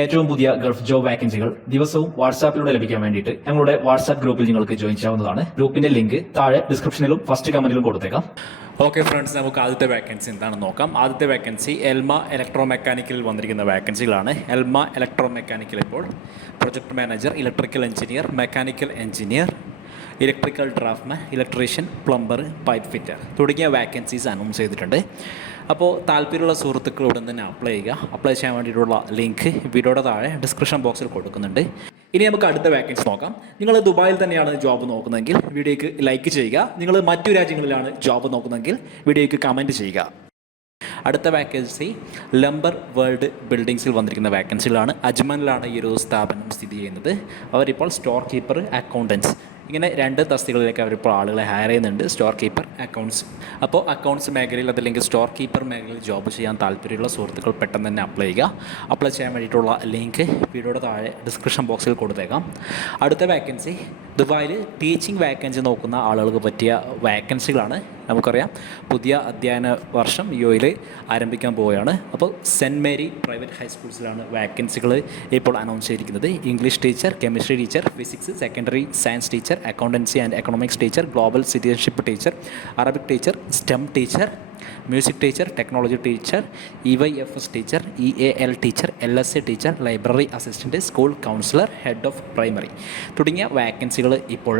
ഏറ്റവും പുതിയ Gulf job വാക്കൻസികൾ ദിവസവും വാട്സാപ്പിലൂടെ ലഭിക്കാൻ വേണ്ടിയിട്ട് ഞങ്ങളുടെ വാട്സാപ്പ് ഗ്രൂപ്പിൽ നിങ്ങൾക്ക് ജോയിൻ ചെയ്യാവുന്നതാണ്. ഗ്രൂപ്പിന്റെ ലിങ്ക് താഴെ ഡിസ്ക്രിപ്ഷനിലും ഫസ്റ്റ് കമന്റിലും കൊടുത്തേക്കാം. ഓക്കെ ഫ്രണ്ട്സ് നമുക്ക് ആദ്യത്തെ വാക്കൻസി എന്താണെന്ന് നോക്കാം. ആദ്യത്തെ വാക്കൻസി എൽമ ഇലക്ട്രോ മെക്കാനിക്കലിൽ വന്നിരിക്കുന്ന വാക്കൻസികളാണ് എൽമ ഇലക്ട്രോ മെക്കാനിക്കൽ ഇപ്പോൾ project manager electrical engineer mechanical engineer electrical draftsman electrician plumber pipe fitter തുടങ്ങിയ വാക്കൻസീസ് അനൗൺസ് ചെയ്തിട്ടുണ്ട്. അപ്പോൾ താല്പര്യമുള്ള സുഹൃത്തുക്കൾ ഉടൻ തന്നെ അപ്ലൈ ചെയ്യുക. അപ്ലൈ ചെയ്യാൻ വേണ്ടിയിട്ടുള്ള ലിങ്ക് വീഡിയോയുടെ താഴെ ഡിസ്ക്രിപ്ഷൻ ബോക്സിൽ കൊടുക്കുന്നുണ്ട്. ഇനി നമുക്ക് അടുത്ത വാക്കൻസി നോക്കാം. നിങ്ങൾ ദുബായിൽ തന്നെയാണ് ജോബ് നോക്കുന്നതെങ്കിൽ വീഡിയോയ്ക്ക് ലൈക്ക് ചെയ്യുക. നിങ്ങൾ മറ്റു രാജ്യങ്ങളിലാണ് ജോബ് നോക്കുന്നതെങ്കിൽ വീഡിയോയ്ക്ക് കമന്റ് ചെയ്യുക. അടുത്ത വാക്കൻസി ലംബർ വേൾഡ് ബിൽഡിങ്സിൽ വന്നിരിക്കുന്ന വാക്കൻസികളാണ് അജ്മനിലാണ് ഈ ഒരു സ്ഥാപനം സ്ഥിതി ചെയ്യുന്നത്. അവരിപ്പോൾ സ്റ്റോർ കീപ്പർ അക്കൗണ്ടൻസ് ഇങ്ങനെ രണ്ട് തസ്തികളിലേക്ക് അവരിപ്പോൾ ആളുകളെ ഹയർ ചെയ്യുന്നുണ്ട്. സ്റ്റോർ കീപ്പർ അക്കൗണ്ട്സ് അപ്പോൾ അക്കൗണ്ട്സ് മേഖലയിൽ അതല്ലെങ്കിൽ സ്റ്റോർ കീപ്പർ മേഖലയിൽ ജോബ് ചെയ്യാൻ താല്പര്യമുള്ള സുഹൃത്തുക്കൾ പെട്ടെന്ന് തന്നെ അപ്ലൈ ചെയ്യുക. അപ്ലൈ ചെയ്യാൻ വേണ്ടിയിട്ടുള്ള ലിങ്ക് വീഡിയോയുടെ താഴെ ഡിസ്ക്രിപ്ഷൻ ബോക്സിൽ കൊടുത്തേക്കാം. അടുത്ത വാക്കൻസി ദുബായിൽ ടീച്ചിങ് വാക്കൻസി നോക്കുന്ന ആളുകൾക്ക് പറ്റിയ വാക്കൻസികളാണ് നമുക്കറിയാം. പുതിയ അധ്യയന വർഷം യു എയിൽ ആരംഭിക്കാൻ പോവുകയാണ്. അപ്പോൾ സെന്റ് മേരി പ്രൈവറ്റ് ഹൈസ്കൂൾസിലാണ് വാക്കൻസികൾ ഇപ്പോൾ അനൗൺസ് ചെയ്തിരിക്കുന്നത്. English teacher chemistry teacher physics secondary science teacher accountancy and economics teacher global citizenship teacher Arabic teacher STEM teacher music teacher technology teacher E Y F S teacher E A L teacher L S A teacher library assistant school counsellor head of primary തുടങ്ങിയ വാക്കൻസികൾ ഇപ്പോൾ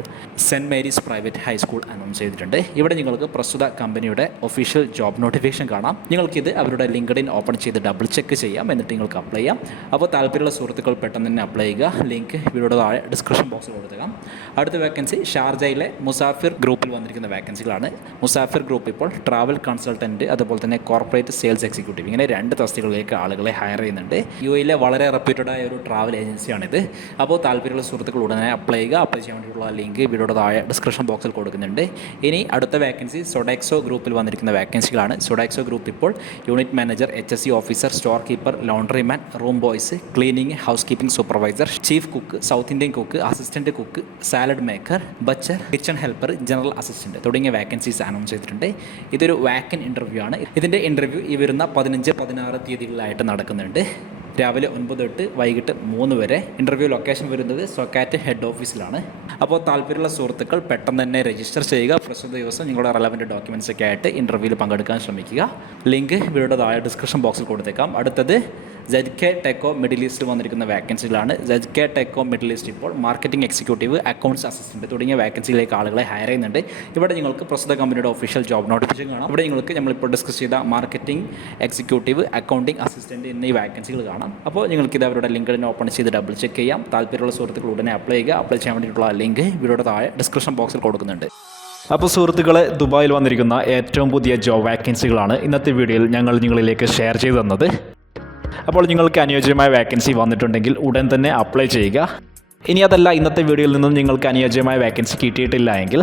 Saint Mary's private high school announce ചെയ്തിട്ടുണ്ട്. ഇവിടെ നിങ്ങൾക്ക് പ്രസ്തുത കമ്പനിയുടെ official job notification കാണാം. നിങ്ങൾക്കിത് അവരുടെ ലിങ്ക്ഡിൻ ഓപ്പൺ ചെയ്ത് ഡബിൾ ചെക്ക് ചെയ്യാം. എന്നിട്ട് നിങ്ങൾക്ക് അപ്ലൈ ചെയ്യാം. അപ്പോൾ താല്പര്യമുള്ള സുഹൃത്തുക്കൾ പെട്ടെന്ന് തന്നെ അപ്ലൈ ചെയ്യുക. ലിങ്ക് ഇവരുടെ താഴെ ഡിസ്ക്രിപ്ഷൻ ബോക്സിൽ കൊടുത്തേക്കാം. അടുത്ത വേക്കൻസി ഷാർജയിലെ മുസാഫിർ ഗ്രൂപ്പിൽ വന്നിരിക്കുന്ന വേക്കൻസികളാണ് മുസാഫിർ ഗ്രൂപ്പ് ഇപ്പോൾ ട്രാവൽ കൺസൾട്ടന്റ് അതുപോലെ തന്നെ കോർപ്പറേറ്റ് സെയിൽസ് എക്സിക്യൂട്ടീവ് ഇങ്ങനെ രണ്ട് തസ്തികളിലേക്ക് ആളുകളെ ഹയർ ചെയ്യുന്നുണ്ട്. യു എയിലെ വളരെ റെപ്യൂട്ടഡ് ആയ ഒരു ട്രാവൽ ഏജൻസിയാണിത് അപ്പോൾ താല്പര്യമുള്ള സുഹൃത്തുക്കൾ ഉടനെ അപ്ലൈ ചെയ്യുക. അപ്ലൈ ചെയ്യാൻ വേണ്ടിയിട്ടുള്ള ലിങ്ക് വീഡിയോയുടെ താഴെ ഡിസ്ക്രിപ്ഷൻ ബോക്സിൽ കൊടുക്കുന്നുണ്ട്. ഇനി അടുത്ത വേക്കൻസി സൊഡാക്സോ ഗ്രൂപ്പിൽ വന്നിരിക്കുന്ന വേക്കൻസികളാണ് സൊഡാക്സോ ഗ്രൂപ്പ് ഇപ്പോൾ unit manager H S C officer store keeper laundry man room boys cleaning house keeping supervisor chief cook South Indian cook assistant cook salad maker butcher kitchen helper general assistant തുടങ്ങിയ vacancies announce ചെയ്തിട്ടുണ്ട്. ഇതൊരു വാക്കൻ interview ആണ്. ഇതിന്റെ interview ഈ വരുന്ന പതിനഞ്ച് പതിനാറ് തീയതികളിലായിട്ട് നടക്കുന്നുണ്ട്. രാവിലെ ഒൻപത് തൊട്ട് വൈകിട്ട് മൂന്ന് വരെ ഇന്റർവ്യൂ ലൊക്കേഷൻ വരുന്നത് സൊക്കാറ്റ് ഹെഡ് ഓഫീസിലാണ് അപ്പോൾ താല്പര്യമുള്ള സുഹൃത്തുക്കൾ പെട്ടെന്ന് തന്നെ രജിസ്റ്റർ ചെയ്യുക. പ്രസ്തുത ദിവസം നിങ്ങളുടെ റെലവന്റ് ഡോക്യുമെന്റ്സ് ഒക്കെ ആയിട്ട് ഇന്റർവ്യൂവിൽ പങ്കെടുക്കാൻ ശ്രമിക്കുക. ലിങ്ക് വീഡിയോയുടെ താഴെ ഡിസ്ക്രിപ്ഷൻ ബോക്സിൽ കൊടുത്തേക്കാം. അടുത്തത് ജെഡ് കെ ടെക്കോ മിഡിൽ ഈസ്റ്റിൽ വന്നിരിക്കുന്ന വാക്കൻസികളാണ് ജെഡ് കെ ടെക്കോ മിഡിൽ ഈസ്റ്റ് ഇപ്പോൾ മാർക്കറ്റിംഗ് എക്സിക്യൂട്ടീവ് അക്കൗണ്ട്സ് അസിസ്റ്റന്റ് തുടങ്ങിയ വേക്കൻസിയിലേക്ക് ആളുകളെ ഹയർ ചെയ്യുന്നുണ്ട്. ഇവിടെ നിങ്ങൾക്ക് പ്രസ്തുത കമ്പനിയുടെ ഒഫീഷ്യൽ ജോബ് നോട്ടിഫിക്കേഷൻ കാണാം. ഇവിടെ നിങ്ങൾക്ക് നമ്മളിപ്പോൾ ഡിസ്കസ് ചെയ്ത മാർക്കറ്റിംഗ് എക്സിക്യൂട്ടീവ് അക്കൗണ്ടിംഗ് അസിസ്റ്റന്റ് എന്നീ വാക്കൻസികൾ കാണാം. അപ്പോൾ നിങ്ങൾക്ക് ഇത് അവരുടെ തന്നെ ഓപ്പൺ ചെയ്ത് ഡബിൾ ചെക്ക് ചെയ്യാം. താല്പര്യമുള്ള സുഹൃത്തുക്കൾ ഉടനെ അപ്ലൈ ചെയ്യുക. അപ്ലൈ ചെയ്യാൻ വേണ്ടിയിട്ടുള്ള ലിങ്ക് വീഡിയോയുടെ താഴെ ഡിസ്ക്രിപ്ഷൻ ബോക്സിൽ കൊടുക്കുന്നുണ്ട്. അപ്പോൾ സുഹൃത്തുക്കളെ ദുബായിൽ വന്നിരിക്കുന്ന ഏറ്റവും പുതിയ ജോബ് വാക്കൻസികളാണ് ഇന്നത്തെ വീഡിയോയിൽ ഞങ്ങൾ നിങ്ങളിലേക്ക് ഷെയർ ചെയ്തു തന്നത്. അപ്പോൾ നിങ്ങൾക്ക് അനുയോജ്യമായ വാക്കൻസി വന്നിട്ടുണ്ടെങ്കിൽ ഉടൻ തന്നെ അപ്ലൈ ചെയ്യുക. ഇനി അതല്ല ഇന്നത്തെ വീഡിയോയിൽ നിന്നും നിങ്ങൾക്ക് അനുയോജ്യമായ വാക്കൻസി കിട്ടിയിട്ടില്ല എങ്കിൽ